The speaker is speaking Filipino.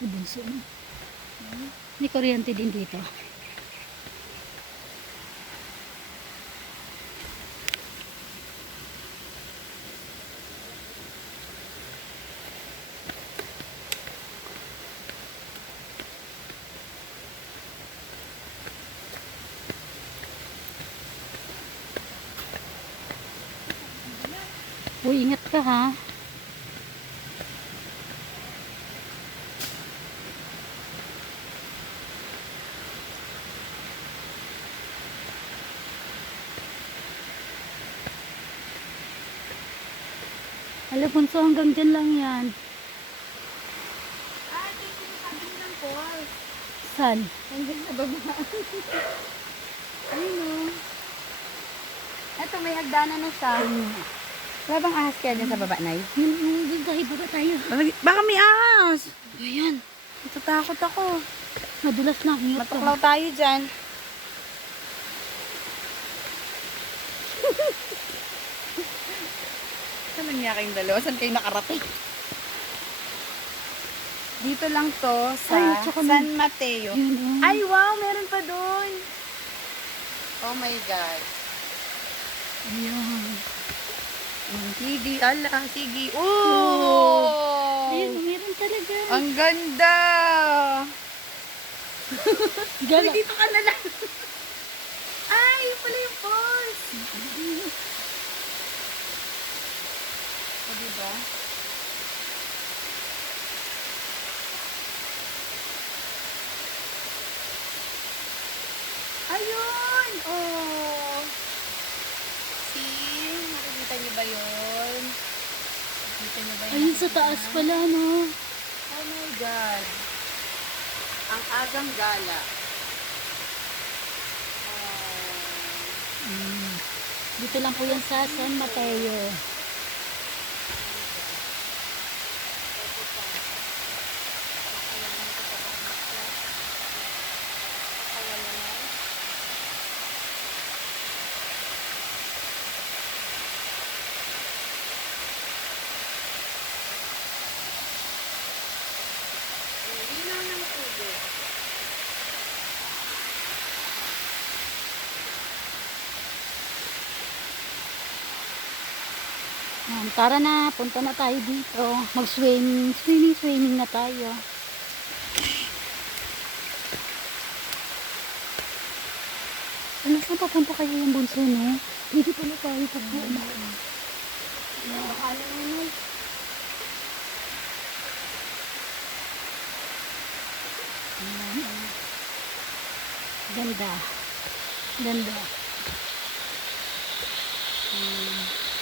Bunso. May kuryente din dito. Uy, ingat ka ha. Alam, Bunso, hanggang dyan lang yan. Ay, dito yung sabi ng falls. Saan? Hanggang sa baba. Ayun o. Eto, may hagdanan na siya. Wala bang ahas kaya dyan sa baba, Nay? Yung dun tayo, baba tayo. Baka may ahas. Ayan. Natatakot ako. Madulas na. Ingat ka. Matuklaw tayo dyan. Saan niya kayong dalawa? Saan kayo nakarating? Dito lang to sa Ay, tsaka San Mateo. Yun, oh. Ay, wow! Meron pa doon. Oh my God. Ayan. Sige, ala. Sige. Oh! Ayun, meron talaga. Ang ganda! Gala. Ay, dito ka na lang. Ay, yun pala yung falls. O, diba? Ayun! Oh! See? Nakikita niyo ba yun? Nakikita niyo ba yun? Ayun sa taas pala, no? Oh my God! Ang agang gala. Oh. Dito lang po yan sa San Mateo. Linaw ng tubig. Tara na, punta na tayo dito. Mag-swimming, swimming na tayo. Ano, saan papunta kayo yung Bunso, no? Dito pala tayo pagbo. Baka naman. Ganda. Ganda.